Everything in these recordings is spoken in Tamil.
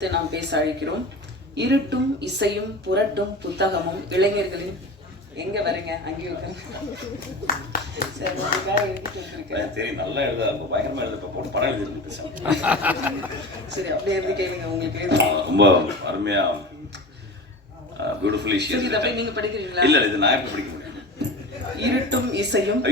நாம் பேச அழைக்கிறோம். இருட்டும் இசையும் புரட்டும் புத்தகமும் இளைஞர்களின் எங்க வரீங்க அங்கேயும் சரி அப்படியே இருந்து கேளுங்க. உங்களுக்கு ரொம்ப அருமையா பியூட்டிஃபுல்லி நீங்க படிக்கிறீங்களா? இல்ல இது நான் எப்படி படிக்க முடியும்? இருட்டும் இசையும்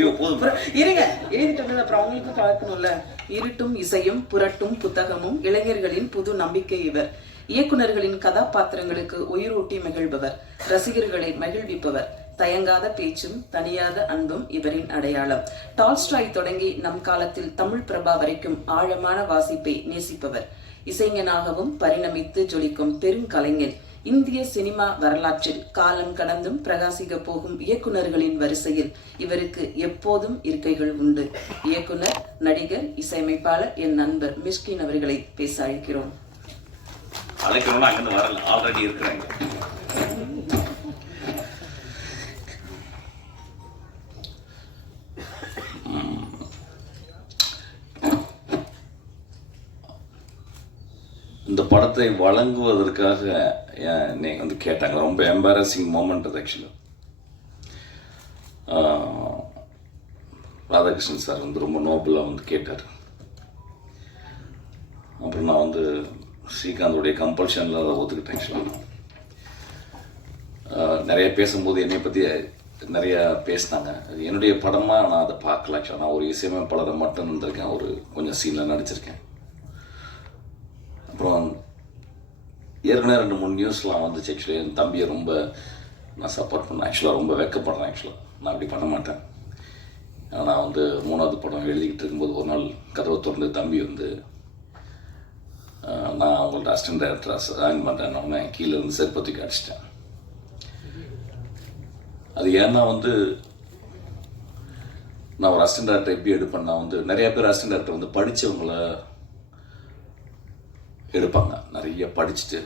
இருங்க எழுதிட்டு அப்புறம் அவங்களுக்கு பார்க்கணும்ல. இருட்டும் இசையும் புரட்டும் புத்தகமும் இளைஞர்களின் புது நம்பிக்கை இவர். இயக்குநர்களின் கதாபாத்திரங்களுக்கு உயிரூட்டி மகிழ்பவர், ரசிகர்களை மகிழ்விப்பவர். தயங்காத பேச்சும் தனியாத அன்பும் இவரின் அடையாளம். டால்ஸ்டாய் தொடங்கி நம் காலத்தில் தமிழ் பிரபா வரைக்கும் ஆழமான வாசிப்பை நேசிப்பவர். இசைஞனாகவும் பரிணமித்து ஜொலிக்கும் பெருங்கலைஞர். இந்திய சினிமா வரலாற்றில் காலம் கடந்தும் பிரகாசிக்க போகும் இயக்குநர்களின் வரிசையில் இவருக்கு எப்போதும் இருக்கைகள் உண்டு. இயக்குனர், நடிகர், இசையமைப்பாளர் என் நண்பர் மிஷ்கின் அவர்களை பேச அழைக்கிறோம். ஆல்ரெடி இருக்கிறாங்க. இந்த படத்தை வழங்குவதற்காக நீங்கள் வந்து கேட்டாங்க. ரொம்ப எம்பாரசிங் மூமெண்ட் அது. ஆக்சுவலாக ராதாகிருஷ்ணன் சார் வந்து ரொம்ப நோபலாக வந்து கேட்டார். அப்புறம் நான் வந்து ஸ்ரீகாந்தோடைய கம்பல்ஷனில் அதை ஒத்துக்கிட்டேன். ஆக்சுவலாக நிறைய பேசும்போது என்னை பற்றி நிறையா பேசினாங்க. அது என்னுடைய படமாக நான் அதை பார்க்கல. ஆக்சுவலாக நான் ஒரு இசையமைப்பாளரை மட்டும் இருந்திருக்கேன், ஒரு கொஞ்சம் சீனில் நடிச்சிருக்கேன். அப்புறம் ஏற்கனவே 2-3 நியூஸ்லாம் வந்துச்சு. ஆக்சுவலி என் தம்பியை ரொம்ப நான் சப்போர்ட் பண்ணேன். ஆக்சுவலாக ரொம்ப வெக்கப்படுறேன். ஆக்சுவலாக நான் அப்படி பண்ண மாட்டேன். நான் வந்து 3வது படம் எழுதிக்கிட்டு இருக்கும்போது ஒரு நாள் கதவை திறந்து தம்பி வந்து நான் அவங்கள்ட்ட அசிஸ்டன்ட் டைரக்டராக ஜாயின் பண்ணுறேன்னு கீழே இருந்து செருப்பத்துக்கு அடிச்சிட்டேன். அது ஏன்னா வந்து நான் ஒரு அசிஸ்டன்ட் டைரக்டர் எப்படி எடுப்பேன், நான் வந்து நிறைய பேர் அசிஸ்டன்ட் டைரக்டர் வந்து படித்தவங்கள எடுப்பாங்க. நிறைய படிச்சுட்டு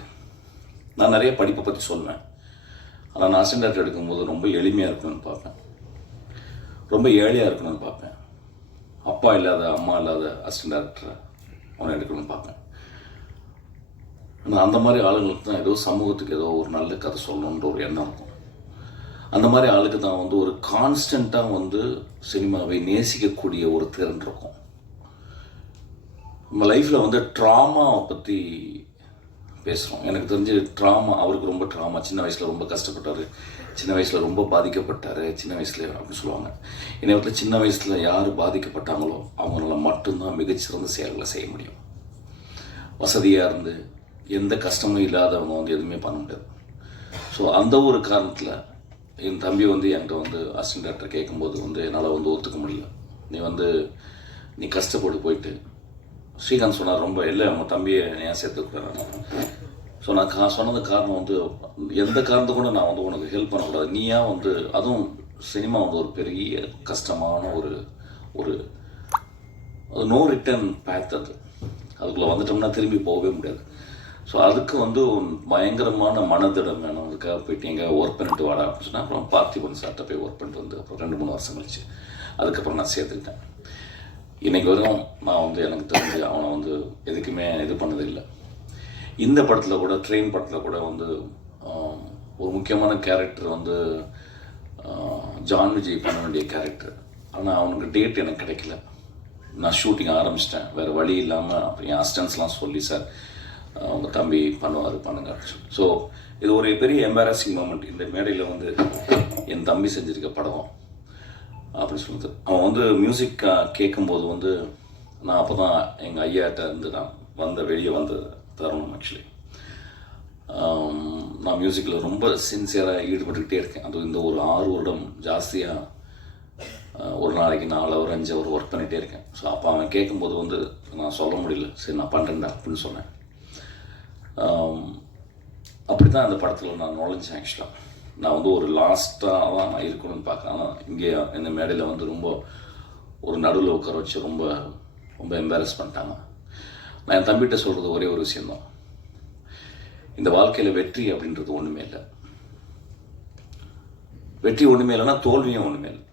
நான் நிறைய படிப்பை பற்றி சொல்லுவேன். ஆனால் நான் அசிஸ்டன்ட் டைரக்டர் எடுக்கும்போது ரொம்ப எளிமையாக இருக்கணும்னு பார்ப்பேன், ரொம்ப ஏழையாக இருக்கணும்னு பார்ப்பேன். அப்பா இல்லாத அம்மா இல்லாத அசிஸ்டன்ட் டைரக்டரை அவனை எடுக்கணும்னு பார்ப்பேன். ஆனால் அந்த மாதிரி ஆளுங்களுக்கு தான் ஏதோ சமூகத்துக்கு ஏதோ ஒரு நல்ல கதை சொல்லணுன்ற ஒரு எண்ணம் இருக்கும். அந்த மாதிரி ஆளுக்கு தான் வந்து ஒரு கான்ஸ்டண்ட்டாக வந்து சினிமாவை நேசிக்கக்கூடிய ஒரு திறன் இருக்கும். நம்ம லைஃப்பில் வந்து ட்ராமாவை பற்றி பேசுகிறோம். எனக்கு தெரிஞ்சு ட்ராமா, அவருக்கு ரொம்ப ட்ராமா. சின்ன வயசில் ரொம்ப கஷ்டப்பட்டார், சின்ன வயசில் ரொம்ப பாதிக்கப்பட்டார். சின்ன வயசில் அப்படின்னு சொல்லுவாங்க. என்னிடத்தில் சின்ன வயசில் யார் பாதிக்கப்பட்டாங்களோ அவங்களால மட்டும்தான் மிகச்சிறந்த செயல்களை செய்ய முடியும். வசதியாக இருந்து எந்த கஷ்டமும் இல்லாதவங்க வந்து எதுவுமே பண்ண முடியாது. ஸோ அந்த ஒரு காரணத்தில் என் தம்பி வந்து என்கிட்ட வந்து அசிஸ்டன்ட் டைரக்டர் கேட்கும்போது வந்து என்னால் வந்து ஒத்துக்க முடியல. நீ கஷ்டப்பட்டு போயிட்டு ஸ்ரீகாந்த் சொன்னார் ரொம்ப இல்லை உங்கள் தம்பியை ஏன் சேர்த்துக்கூடாது. ஸோ நான் சொன்னது காரணம் வந்து எந்த காரணத்தை கூட நான் வந்து உனக்கு ஹெல்ப் பண்ணக்கூடாது. நீயா வந்து அதுவும் சினிமா வந்து ஒரு பெரிய கஷ்டமான ஒரு நோ ரிட்டர்ன் பேத். அதுக்குள்ளே வந்துட்டோம்னா திரும்பி போகவே முடியாது. ஸோ அதுக்கு வந்து பயங்கரமான மனதிடம் வேணும். அதுக்காக போயிட்டு எங்கே ஒர்க் பண்ணிட்டு வாடா அப்படின்னு சொன்னால் அப்புறம் பார்த்திபன் சார்ட்ட போய் ஒர்க் பண்ணிட்டு வந்து அப்புறம் 2-3 வருஷம் கழிச்சு அதுக்கப்புறம் நான் சேர்த்துக்கிட்டேன். இன்றைக்கு வரையும் நான் வந்து எனக்கு தெரிஞ்சு அவனை வந்து எதுக்குமே இது பண்ணதில்லை. இந்த படத்தில் கூட, ட்ரெயின் படத்தில் கூட வந்து ஒரு முக்கியமான கேரக்டர் வந்து ஜான் விஜய் பண்ண வேண்டிய கேரக்டர். ஆனால் அவனுக்கு டேட் எனக்கு கிடைக்கல. நான் ஷூட்டிங் ஆரம்பிச்சிட்டேன், வேறு வழி இல்லாமல். அப்புறம் என் அசிஸ்டன்ஸ்லாம் சொல்லி சார் அவங்க தம்பி பண்ணுங்க. ஸோ இது ஒரு பெரிய எம்பாரசிங் மூமெண்ட். இந்த மேடையில் வந்து என் தம்பி செஞ்சுருக்க படம் அப்படி சொல்லுது. அவன் வந்து மியூசிக் கேட்கும்போது வந்து நான் அப்போ தான் எங்கள் ஐயாட்ட இருந்து நான் வெளியே வந்த தருணம். ஆக்சுவலி நான் மியூசிக்கில் ரொம்ப சின்சியராக ஈடுபட்டுக்கிட்டே இருக்கேன். அது இந்த ஒரு 6 வருடம் ஜாஸ்தியாக ஒரு நாளைக்கு 4 hour 5 hour ஒர்க் பண்ணிகிட்டே இருக்கேன். ஸோ அப்போ அவன் கேட்கும்போது வந்து நான் சொல்ல முடியல, சரி நான் பண்ணுறேன்டா அப்படின்னு சொன்னேன். அப்படி தான் அந்த படத்தில் நான் நுழைஞ்சேன். ஆக்சுவலாக நான் வந்து ஒரு லாஸ்ட்டாக தான் நான் இருக்கணும்னு பார்க்குறேன். ஆனால் இங்கே இந்த மேடையில் வந்து ரொம்ப ஒரு நடுவில் உட்கார வச்சு ரொம்ப ரொம்ப எம்பாரஸ் பண்ணிட்டாங்க. நான் என் தம்பிகிட்ட சொல்கிறது ஒரே ஒரு விஷயந்தான், இந்த வாழ்க்கையில் வெற்றி அப்படின்றது ஒன்றுமே இல்லை. வெற்றி ஒன்றுமே இல்லைன்னா தோல்வியும் ஒன்றுமே இல்லை.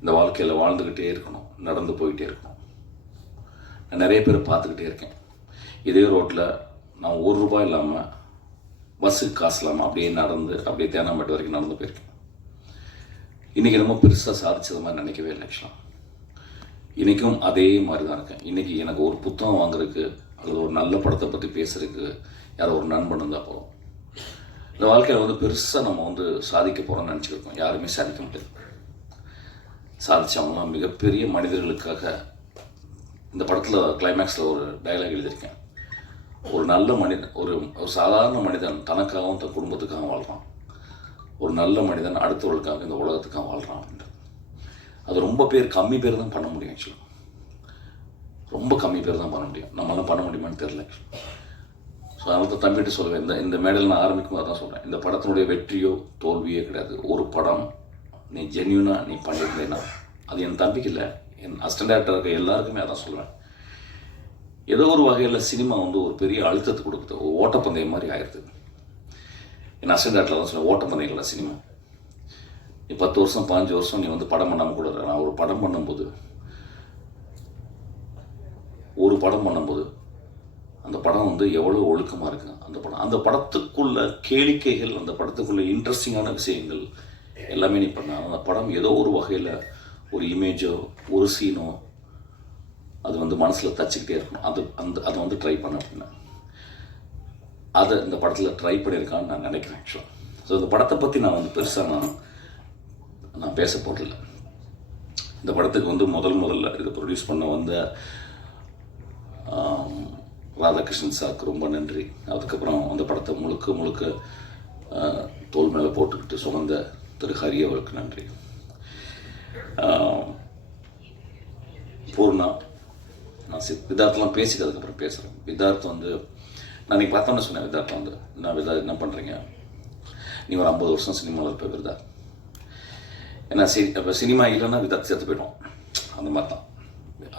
இந்த வாழ்க்கையில் வாழ்ந்துக்கிட்டே இருக்கணும், நடந்து போயிட்டே இருக்கணும். நான் நிறைய பேரை பார்த்துக்கிட்டே இருக்கேன். இதே ரோட்டில் நான் ₹1 இல்லாமல் பஸ்ஸுக்கு காசு இல்லாமல் அப்படியே நடந்து அப்படியே தேனாம்பேட்டை வரைக்கும் நடந்து போயிருக்கேன். இன்றைக்கி ரொம்ப பெருசாக சாதிச்சது மாதிரி நினைக்கவே இல்லை. ஆக்சுவலாக இன்றைக்கும் அதே மாதிரி தான் இருக்கேன். இன்றைக்கி எனக்கு ஒரு புத்தகம் வாங்குறதுக்கு அல்லது ஒரு நல்ல படத்தை பற்றி பேசுறதுக்கு யாரோ ஒரு நண்பன் இருந்தால் போதும். இந்த வாழ்க்கையில் வந்து பெருசாக நம்ம வந்து சாதிக்க போகிறோம்னு நினச்சிருக்கோம். யாருமே சாதிக்க முடியாது. சாதிச்சவங்களாம் மிகப்பெரிய மனிதர்களுக்காக. இந்த படத்தில் கிளைமேக்ஸில் ஒரு டைலாக் எழுதியிருக்கேன். ஒரு நல்ல மனிதன், ஒரு சாதாரண மனிதன் தனக்காகவும் தன் குடும்பத்துக்காகவும் வாழ்கிறான். ஒரு நல்ல மனிதன் அடுத்தவர்களுக்காக இந்த உலகத்துக்காக வாழ்கிறான் அப்படின்றது. அது ரொம்ப கம்மி பேர் தான் பண்ண முடியும். ஆக்சுவலாக ரொம்ப கம்மி பேர் தான் பண்ண முடியும். நம்மளாம் பண்ண முடியுமான்னு தெரியல. ஸோ அதனால தான் தம்பிட்டு சொல்லுவேன், இந்த மேடையில் நான் ஆரம்பிக்கும் போது தான் சொல்கிறேன், இந்த படத்தினுடைய வெற்றியோ தோல்வியே கிடையாது. ஒரு படம் நீ ஜென்யூனாக நீ பண்ணியிருந்தேன்னா அது என் தம்பிக்கு இல்லை, என் அசிஸ்டன்ட் டேரக்டர் இருக்க எல்லாருக்குமே அதான் சொல்லுவேன். ஏதோ ஒரு வகையில் சினிமா வந்து ஒரு பெரிய அழுத்தத்தை கொடுக்குது. ஒரு ஓட்டப்பந்தயம் மாதிரி ஆயிடுது. என் அசிஸ்டன்ட் டேரக்டர் தான் சொல்லுவேன், ஓட்டப்பந்தயங்கள சினிமா. நீ 10 வருஷம் 15 வருஷம் நீ வந்து படம் பண்ணாமல் கூட இல்லை. நான் ஒரு படம் பண்ணும்போது அந்த படம் வந்து எவ்வளோ ஒழுக்கமாக இருக்குது. அந்த படத்துக்குள்ள கேளிக்கைகள், அந்த படத்துக்குள்ள இன்ட்ரெஸ்டிங்கான விஷயங்கள் எல்லாமே நீ பண்ண அந்த படம் ஏதோ ஒரு வகையில் ஒரு இமேஜோ ஒரு சீனோ அது வந்து மனசில் தச்சுக்கிட்டே இருக்கணும். அதை வந்து ட்ரை பண்ண அப்படின்னா அதை இந்த படத்தில் ட்ரை பண்ணியிருக்கான்னு நான் நினைக்கிறேன். ஆக்சுவலாக ஸோ இந்த படத்தை பற்றி நான் வந்து பெருசாக நான் பேச போகிறதில்ல. இந்த படத்துக்கு வந்து முதல்ல இதை ப்ரொடியூஸ் பண்ண வந்த ராதாகிருஷ்ணன் சாருக்கு ரொம்ப நன்றி. அதுக்கப்புறம் அந்த படத்தை முழுக்க தோல் மேலே போட்டுக்கிட்டு சுமந்த திரு ஹரி அவருக்கு நன்றி. பூர்ணா, நான் விதார்த்தெலாம் பேசிட்டு அதுக்கப்புறம் பேசுகிறேன். விதார்த்தம் வந்து நான் இன்றைக்கி பார்த்தோன்னு சொன்னேன். விதார்த்தம் வந்து விதார்த் என்ன பண்ணுறீங்க, நீ ஒரு 50 வருஷம் சினிமாவில் இருப்ப விதார்த். ஏன்னா இப்போ சினிமா இல்லைன்னா விதார்த் சேர்த்து போயிடும். அந்த மாதிரி தான்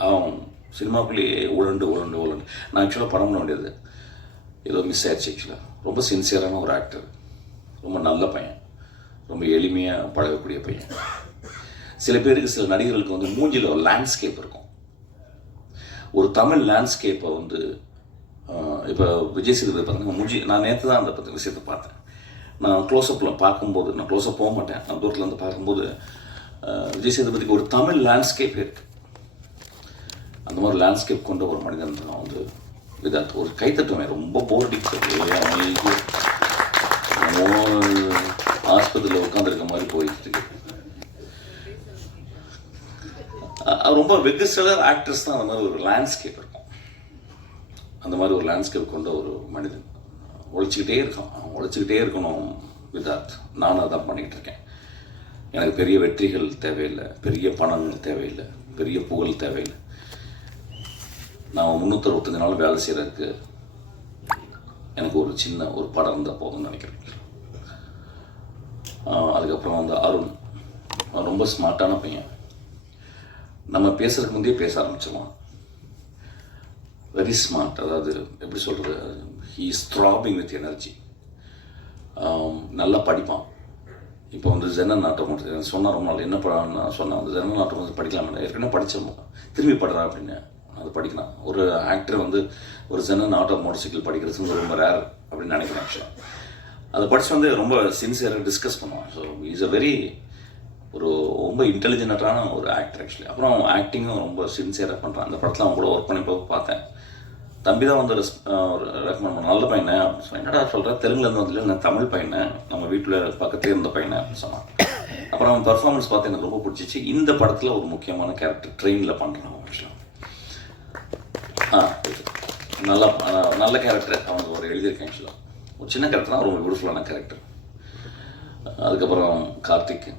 அவன் சினிமாக்குள்ளேயே உழண்டு. நான் ஆக்சுவலாக படம் பண்ண வேண்டியது ஏதோ மிஸ் ஆயிடுச்சு. ஆக்சுவலாக ரொம்ப சின்சியரான ஒரு ஆக்டர், ரொம்ப நல்ல பையன், ரொம்ப எளிமையாக பழகக்கூடிய பையன். சில பேருக்கு, சில நடிகர்களுக்கு வந்து மூஞ்சியில் ஒரு லேண்ட்ஸ்கேப் இருக்கும். ஒரு தமிழ் லேண்ட்ஸ்கேப்பை வந்து இப்போ விஜய் சேதுபதி பார்த்தீங்கன்னா மூஞ்சி, நான் நேற்று தான் அந்த பற்றி விஷயத்தை பார்த்தேன். நான் க்ளோஸ்அப்பில் பார்க்கும்போது, நான் க்ளோஸ்அப் போக மாட்டேன், நான் தூரத்தில் வந்து பார்க்கும்போது விஜய் சேதுபதிக்கு ஒரு தமிழ் லேண்ட்ஸ்கேப் இருக்குது. அந்த மாதிரி லேண்ட்ஸ்கேப் கொண்ட ஒரு மனிதன் நான் வந்து விதார்த். ஒரு கைத்தட்டுவேன், ரொம்ப போர்டிக்கு ஆஸ்பத்திரியில் உட்காந்துருக்க மாதிரி போயிட்டு இருக்கு. ரொம்ப வெகு சிலர் ஆக்டர்ஸ் தான் அந்த மாதிரி ஒரு லேண்ட்ஸ்கேப் இருக்கும். அந்த மாதிரி ஒரு லேண்ட்ஸ்கேப் கொண்ட ஒரு மனிதன் உழைச்சிக்கிட்டே இருக்கணும் விதார்த். நானும் அதான் பண்ணிக்கிட்டு இருக்கேன். எனக்கு பெரிய வெற்றிகள் தேவையில்லை, பெரிய பணங்கள் தேவையில்லை, பெரிய புகழ் தேவையில்லை. நான் 365 நாள் வேலை செய்கிறதுக்கு எனக்கு ஒரு சின்ன ஒரு படம் இருந்தால் போதும்னு நினைக்கிறேன். அதுக்கப்புறம் வந்து அருண் ரொம்ப ஸ்மார்ட்டான பையன். நம்ம பேசுறதுக்கு முந்தையே பேச ஆரம்பிச்சிடுவான். Very smart. அதாவது எப்படி சொல்கிறது, he is throbbing with energy. நல்லா படிப்பான். இப்போ வந்து ஜெனன் நாட்டம் சொன்னால் ரொம்ப நாள் என்ன படம் சொன்னால் வந்து ஜெனன் நாட்டம் வந்து படிக்கலாம், ஏற்கனவே படித்தோம், திரும்பி படுறா அப்படின்னு அது படிக்கலாம். ஒரு ஆக்டர் வந்து ஒரு ஜெனன் ஆட்டோ மோட்டர் சைக்கிள் படிக்கிறது ரொம்ப ரேர் அப்படின்னு நினைக்கிறேன். ஆக்சுவலாக அதை படித்து வந்து ரொம்ப சின்சியராக டிஸ்கஸ் பண்ணுவான். ஸோ இஸ் அ வெரி ரொம்ப இன்டெலிஜென்ட்டான ஒரு ஆக்டர் ஆக்சுவலி. அப்புறம் ஆக்டிங்கும் ரொம்ப சின்சியராக பண்ணுறான். அந்த படத்தில் அவன் கூட ஒர்க் பண்ணி போய் பார்த்தேன். தம்பி தான் வந்து ரெக்கமெண்ட் பண்ண, நல்ல பையனை அப்படின்னு சொன்னேன். என்னடா சொல்கிறேன், தெலுங்குலேருந்து வந்து நான் தமிழ் பையனை, நம்ம வீட்டில் பக்கத்தே இருந்த பையனை அப்படின்னு சொன்னான். அப்புறம் அவன் பர்ஃபார்மன்ஸ் பார்த்து எனக்கு ரொம்ப பிடிச்சிச்சு. இந்த படத்தில் ஒரு முக்கியமான கேரக்டர் ட்ரெயினில் பண்ணுறான் ஆக்சுவலாக. நல்ல கேரக்டர் அவனுக்கு ஒரு எழுதியிருக்கேன். ஆக்சுவலாக ஒரு சின்ன கேரக்டர் தான், ரொம்ப பியூட்டிஃபுல்லான கேரக்டர். அதுக்கப்புறம் கார்த்திக்,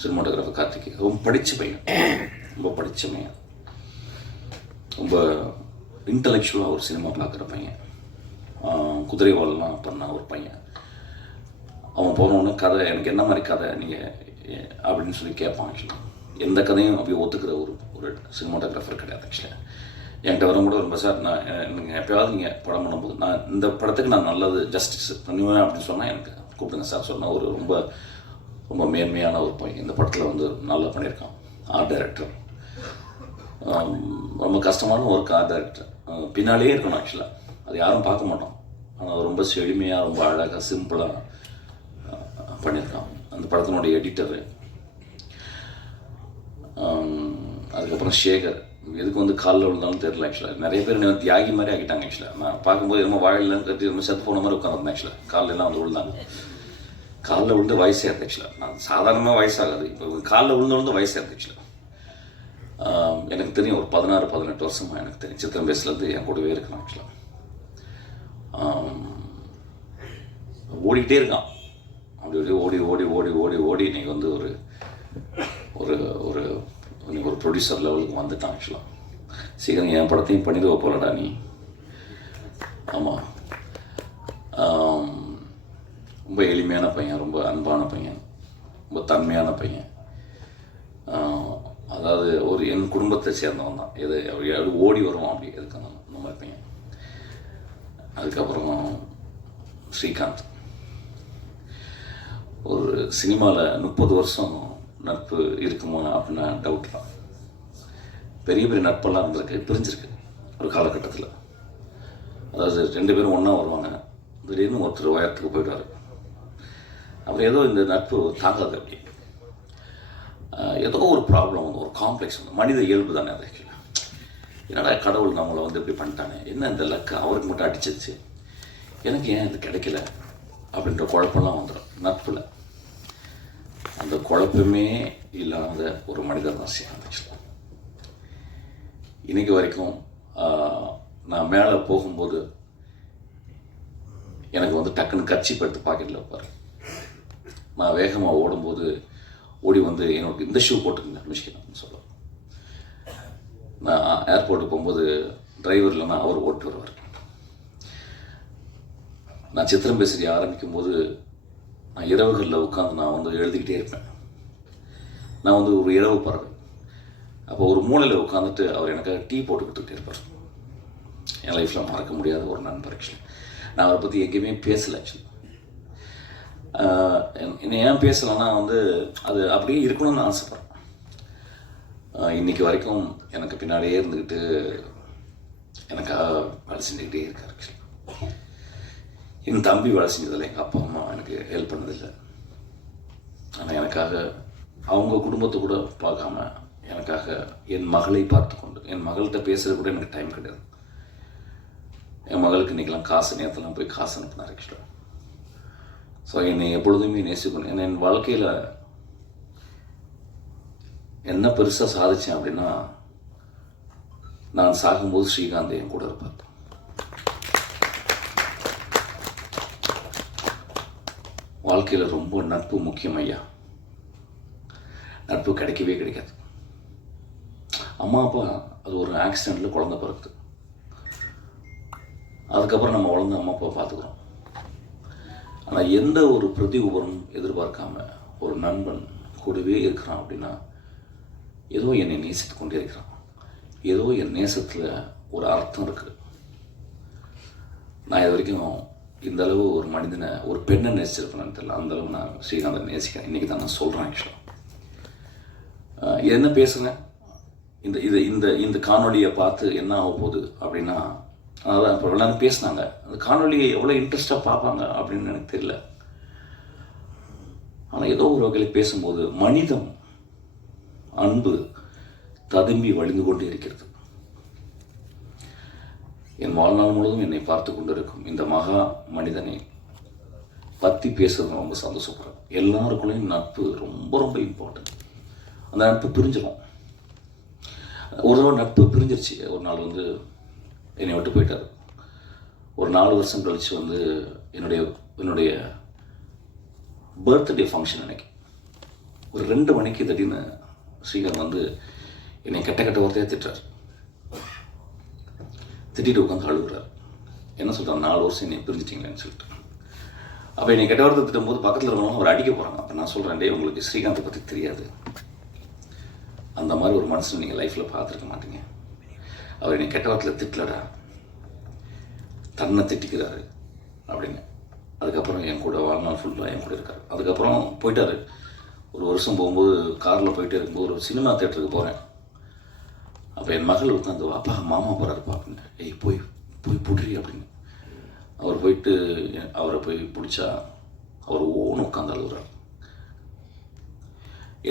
சினிமாட்டோகிராஃபர் கார்த்திக், ரொம்ப படித்த பையன், ரொம்ப இன்டலெக்சுவலாக ஒரு சினிமா பார்க்குற பையன். குதிரைவால்லாம் பண்ண ஒரு பையன். அவன் போனோடனே கதை, எனக்கு என்ன மாதிரி கதை நீங்கள் அப்படின்னு சொல்லி கேட்பான். ஆக்சுவலாக எந்த கதையும் அப்படியே ஒத்துக்கிற ஒரு சினிமாட்டோகிராஃபர் கிடையாது. ஆக்சுவலாக என்கிட்ட வரும் கூட ரொம்ப, சார் நான் நீங்கள் எப்போயாவது நீங்கள் படம் பண்ணும்போது நான் இந்த படத்துக்கு நான் நல்லது ஜஸ்டிஸ் பண்ணுவேன் அப்படின்னு சொன்னால் எனக்கு கூப்பிடுங்க சார் சொன்னால் ஒரு ரொம்ப மேன்மையான ஒரு பையன். இந்த படத்தில் வந்து நல்லா பண்ணியிருக்கான். ஆர்ட் டைரக்டர், ரொம்ப கஷ்டமான ஒரு ஆர்ட் டைரக்டர். பின்னாலே இருக்கணும் ஆக்சுவலாக. அது யாரும் பார்க்க மாட்டோம். ஆனால் ரொம்ப செழுமையாக ரொம்ப அழகாக சிம்பிளாக பண்ணியிருக்கான் அந்த படத்தினுடைய எடிட்டரு. அதுக்கப்புறம் சேகர் எதுக்கு வந்து காலில் விழுந்தாலும் தெரியல ஆக்சுவலாக. நிறைய பேர் என்ன தியாகி மாதிரி ஆகிட்டாங்க ஆக்சுவலாக. நான் பார்க்கும்போது என்னமோ வாழையிலன்னு கட்டி ரொம்ப செத்து போன மாதிரி உட்காந்துருந்தேன் ஆக்சுவலாக. காலிலெல்லாம் வந்து விழுந்தாங்க. காலில் விழுந்து வயசாயிருது ஆக்சுவலாக. நான் சாதாரணமாக வயசாகாது, இப்போ காலில் விழுந்து வயசாயிருது ஆக்சுவலாக. எனக்கு தெரியும் ஒரு 16-18 வருஷமாக எனக்கு தெரியும். சித்திரம் பேசுலேருந்து என் கூடவே இருக்கணும் ஆக்சுவலாக. ஓடிக்கிட்டே இருக்கான். அப்படி அப்படியே ஓடி ஓடி ஓடி ஓடி ஓடி இன்னைக்கு வந்து ஒரு ஒரு ஒரு இன்னைக்கு ஒரு ப்ரொடியூசர் லெவலுக்கு வந்துட்டான் ஆக்சுவலாக. சீக்கிரம் என் படத்தையும் பண்ணிடுவ போலடா நீ. ஆமாம், ரொம்ப எளிமையான பையன், ரொம்ப அன்பான பையன், ரொம்ப தன்மையான பையன். அதாவது ஒரு என் குடும்பத்தை சேர்ந்தவன் தான். எது ஓடி வருவான் அப்படி எதுக்கு அந்த மாதிரி பையன். அதுக்கப்புறம் ஸ்ரீகாந்த் ஒரு சினிமாவில் 30 வருஷம் நட்பு இருக்குமா அப்படின்னா டவுட் தான். பெரிய பெரிய நட்பெல்லாம் இருந்திருக்கு, பிரிஞ்சிருக்கு ஒரு காலகட்டத்தில். அதாவது 2 பேரும் ஒன்றா வருவாங்க, திடீர்னு ஒருத்தர் உயரத்துக்கு போயிடுவார். அப்புறம் ஏதோ இந்த நட்பு தாங்காது. அப்படி ஏதோ ஒரு ப்ராப்ளம் வந்து ஒரு காம்ப்ளெக்ஸ் வந்து மனித இயல்பு தானே அது. என்னடா கடவுள் நம்மளை வந்து இப்படி பண்ணிட்டானே, என்ன இந்த லக்கு அவருக்கு மட்டும் அடிச்சிருச்சு, எனக்கு ஏன் இது கிடைக்கல அப்படின்ற குழப்பம்லாம் வந்துடும் நட்பில். அந்த குழப்பமே இல்லாத ஒரு மனிதர் தான் ஆக்சுவலாக. இன்னைக்கு வரைக்கும் நான் மேலே போகும்போது எனக்கு வந்து டக்குன்னு கட்சி படுத்து பாக்கெட்டில் வைப்பார். நான் வேகமாக ஓடும்போது ஓடி வந்து என்னோட இந்த ஷூ போட்டுக்கங்க மிஷின் சொல்லுவார். நான் ஏர்போர்ட்டுக்கு போகும்போது டிரைவர் இல்லைன்னா அவர் ஓட்டு வருவார். நான் சித்திரம் பேசுறி ஆரம்பிக்கும் போது நான் இரவுகளில் உட்காந்து நான் வந்து எழுதிக்கிட்டே இருப்பேன். நான் வந்து ஒரு இரவு பறவை. அப்போ ஒரு மூலையில் உட்காந்துட்டு அவர் எனக்காக டீ போட்டுக்கிட்டு இருப்பார். என் லைஃப்பில் மறக்க முடியாத ஒரு நண்பர் ஆக்சுவலி. நான் அவரை பற்றி எங்கேயுமே பேசலை ஆக்சுவலி. என்னை ஏன் பேசலைன்னா வந்து அது அப்படியே இருக்கணும்னு ஆசைப்பட்றேன். இன்னைக்கு வரைக்கும் எனக்கு பின்னாடியே இருந்துக்கிட்டு எனக்காக வேலை செஞ்சுக்கிட்டே இருக்கார் ஆக்சுவலி. என் தம்பி வேலை செஞ்சதில்லை, எங்கள் அப்பா அம்மா எனக்கு ஹெல்ப் பண்ணதில்லை. ஆனால் எனக்காக அவங்க குடும்பத்தை கூட பார்க்காம எனக்காக என் மகளை பார்த்து கொண்டு, என் மகள்கிட்ட பேசுறது கூட எனக்கு டைம் கிடையாது. என் மகளுக்கு இன்றைக்கெல்லாம் காசு நேரத்தெல்லாம் போய் காசு அனுப்பினார் ஆக்சுவலாக. ஸோ என்னை எப்பொழுதுமே நேசிக்கணும். ஏன்னா என் வாழ்க்கையில் என்ன பெருசாக சாதித்தேன் அப்படின்னா, நான் சாகும்போது ஸ்ரீகாந்த் என் கூட இருப்பார். வாழ்க்கையில் ரொம்ப நட்பு முக்கியம் ஐயா. நட்பு கிடைக்கவே கிடைக்காது. அம்மா அப்பா அது ஒரு ஆக்சிடெண்ட்டில் குழந்தை பிறகுது. அதுக்கப்புறம் நம்ம வளர்ந்து அம்மா அப்பா பார்த்துக்கிறோம். ஆனால் எந்த ஒரு பிரதி உபரம் எதிர்பார்க்காம ஒரு நண்பன் கூடவே இருக்கிறான் அப்படின்னா ஏதோ என்னை நேசித்து கொண்டே இருக்கிறான். ஏதோ என் நேசத்தில் ஒரு அர்த்தம் இருக்குது. நான் இது வரைக்கும் இந்த அளவு ஒரு மனிதனை, ஒரு பெண்ணை நேசிச்சிருப்பேன்னு தெரியல. அந்த அளவு நான் ஸ்ரீகாந்தை நேசிக்கிறேன். இன்றைக்கி தான் நான் சொல்கிறேன் ஆக்சுவலாக. என்ன பேசுகிறேன், இந்த காணொலியை பார்த்து என்ன ஆக போகுது அப்படின்னா, அதான் இப்போ எல்லாரும் பேசினாங்க, அந்த காணொலியை எவ்வளோ இன்ட்ரெஸ்டாக பார்ப்பாங்க அப்படின்னு எனக்கு தெரியல. ஆனால் ஏதோ ஒரு வகையில் பேசும்போது மனிதம், அன்பு ததும்பி வழிந்து கொண்டே இருக்கிறது. என் வாழ்நாள் முழுவதும் என்னை பார்த்து கொண்டிருக்கும் இந்த மகா மனிதனை பற்றி பேசுறது ரொம்ப சந்தோஷப்படுறேன். எல்லாருக்குள்ளேயும் நட்பு ரொம்ப ரொம்ப இம்பார்ட்டன்ட். அந்த நட்பு பிரிஞ்சிடும். ஒரு தடவை நட்பு பிரிஞ்சிருச்சு. ஒரு நாள் வந்து என்னை விட்டு போயிட்டார். ஒரு 4 வருஷம் கழித்து வந்து என்னுடைய பர்த்டே ஃபங்க்ஷன் அன்னைக்கு ஒரு 2 மணிக்கு திடீர்னு ஸ்ரீகாந்த் வந்து என்னை கெட்ட வார்த்தையாக திட்டுறார். திட்டிட்டு உட்காந்து அழுகுறார். என்ன சொல்கிறார், 4 வருஷம் என்னை பிரிஞ்சிட்டிங்களேன்னு சொல்லிட்டு. அப்போ என்னை கெட்ட வார்த்தை திட்டும்போது பக்கத்தில் இருக்கவங்க அவர் அடிக்க போகிறாங்க. அப்போ நான் சொல்கிறேன், டே உங்களுக்கு ஸ்ரீகாந்தை பற்றி தெரியாது. அந்த மாதிரி ஒரு மனுஷன் நீங்கள் லைஃப்பில் பார்த்துருக்க மாட்டீங்க. அவர் என்னை கெட்ட வார்த்தையில் திட்டலடா, தன்னை திட்டிக்கிறாரு அப்படின்னு. அதுக்கப்புறம் என் கூட வாழ்நாள் ஃபுல்லாக என் கூட இருக்கார். அதுக்கப்புறம் போயிட்டார். ஒரு வருஷம் போகும்போது காரில் போயிட்டே இருக்கும்போது ஒரு சினிமா தேட்டருக்கு போகிறேன். அப்போ அப்போ என் மகள் உட்காந்து அப்பா மாமா போகிறாருப்பா அப்படின்னு, ஏய் போய் போய் புட்றி அப்படின்னு. அவர் போயிட்டு அவரை போய் பிடிச்சா அவர் ஓன்னு உட்காந்து அழுகுறார்.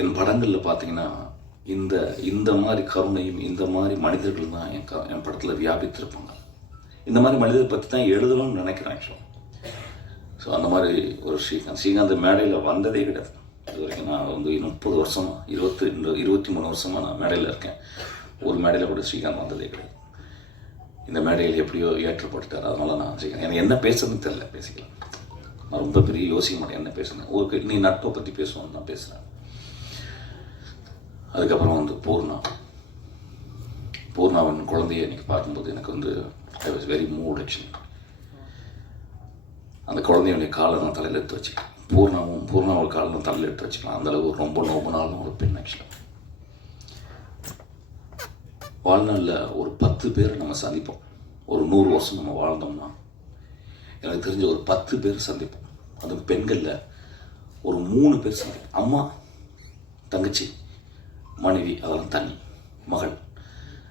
என் படங்களில் பார்த்தீங்கன்னா இந்த மாதிரி கருணையும் இந்த மாதிரி மனிதர்கள் தான் என் படத்தில் வியாபித்திருப்பாங்க. இந்த மாதிரி மனிதரை பற்றி தான் எழுதணும்னு நினைக்கிறேன் ஆக்சுவலாக. ஸோ அந்த மாதிரி ஒரு ஸ்ரீகாந்த் மேடையில் வந்ததே கிடையாது இது வரைக்கும். நான் வந்து 30 வருஷமா 23 வருஷமாக நான் மேடையில் இருக்கேன். ஒரு மேடையில் கூட ஸ்ரீகாந்த் வந்ததே கிடையாது. இந்த மேடையில் எப்படியோ ஏற்றப்பட்டுட்டார். அதனால் நான் ஸ்ரீகாந்த் எனக்கு என்ன பேசுறதுன்னு தெரியல. பேசிக்கலாம், நான் ரொம்ப பெரிய யோசிக்க மாட்டேன் என்ன பேசுனேன். நீ நட்பை பற்றி பேசுவோன்னு நான் பேசுகிறேன். அதுக்கப்புறம் வந்து பூர்ணாவின் குழந்தைய இன்னைக்கு பார்க்கும்போது எனக்கு வந்து I was very mood actually. அந்த குழந்தையுடைய காலை நான் தலையில் எடுத்து வச்சுக்கலாம். பூர்ணாவோட காலை நான் தலையில் எடுத்து வச்சுக்கலாம். அந்தளவுக்கு ரொம்ப நோபனாலும் ஒரு பெண் ஆக்சுவலாக. வாழ்நாளில் ஒரு 10 பேரை நம்ம சந்திப்போம். ஒரு 100 வருஷம் நம்ம வாழ்ந்தோம்னா எனக்கு தெரிஞ்ச ஒரு 10 பேர் சந்திப்போம். அது பெண்களில் ஒரு 3 பேர் சந்திப்போம். அம்மா, தங்கச்சி, மனைவி, அதெல்லாம் தனி, மகள்.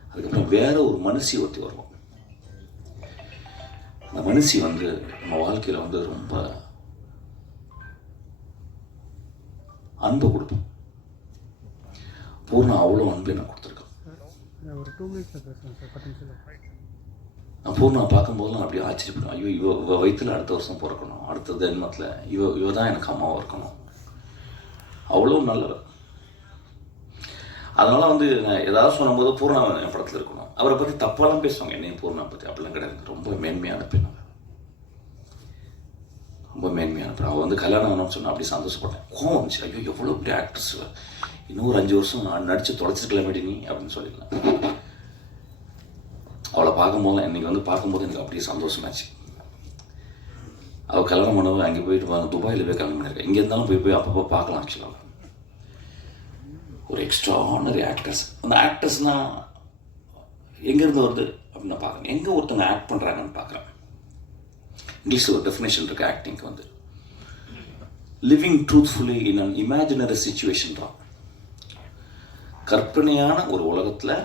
அதுக்கப்புறம் வேற ஒரு மனுஷி ஒருத்தி வருவோம். அந்த மனுஷி வந்து நம்ம வாழ்க்கையில் வந்து ரொம்ப அன்பை கொடுப்போம். பூர்ணா அவ்வளோ அன்பை நான் கொடுத்துருக்கேன். நான் பூர்ணா பார்க்கும்போதெல்லாம் அப்படியே ஆச்சரியப்படுவேன். ஐயோ இவ வயிற்றுல அடுத்த வருஷம் பிறக்கணும், அடுத்த ஜென்மத்தில் இவ தான் எனக்கு அம்மாவாக இருக்கணும். அவ்வளோ நல்லவர். அதனால் வந்து நான் ஏதாவது சொல்லும்போது பூர்ணா என் படத்தில் இருக்கணும். அவரை பற்றி தப்பாலாம் பேசுவாங்க என்னையும் பூர்ணா பற்றி. அப்படிலாம் கிடையாது. ரொம்ப மேன்மையான பெண். ரொம்ப மேன்மையான பெண். அவள் வந்து கல்யாணம் ஆகணும்னு சொன்னால் அப்படி சந்தோஷப்பட்டேன். கோவம் வந்துச்சு. ஐயோ எவ்வளோ இப்படி ஆக்ட்ரஸ், இன்னும் ஒரு 5 வருஷம் நான் நடித்து தொலைச்சிருக்கலாமேடி நீ அப்படின்னு சொல்லிடலாம். அவளை பார்க்கும்போது இன்னைக்கு வந்து பார்க்கும்போது எனக்கு அப்படியே சந்தோஷமாச்சு. அவள் கல்யாணம் பண்ணவும் அங்கே போயிட்டு துபாயில் போய் கல்யாணம் பண்ணியிருக்கேன். இங்கே இருந்தாலும் போய் அப்பப்போ பார்க்கலாம் ஆக்சுவலாக. ஒரு எக்ஸ்ட்ரானரி ஆக்டர்ஸ். அந்த ஆக்டர்ஸ்னால் எங்கேருந்து வருது அப்படின்னு நான் பார்க்குறேன். எங்கே ஒருத்தவங்க ஆக்ட் பண்ணுறாங்கன்னு பார்க்குறேன். இங்கிலீஷ் ஒரு டெஃபினேஷன் இருக்குது ஆக்டிங்க்கு வந்து, living truthfully in an imaginary situation தான். கற்பனையான ஒரு உலகத்தில்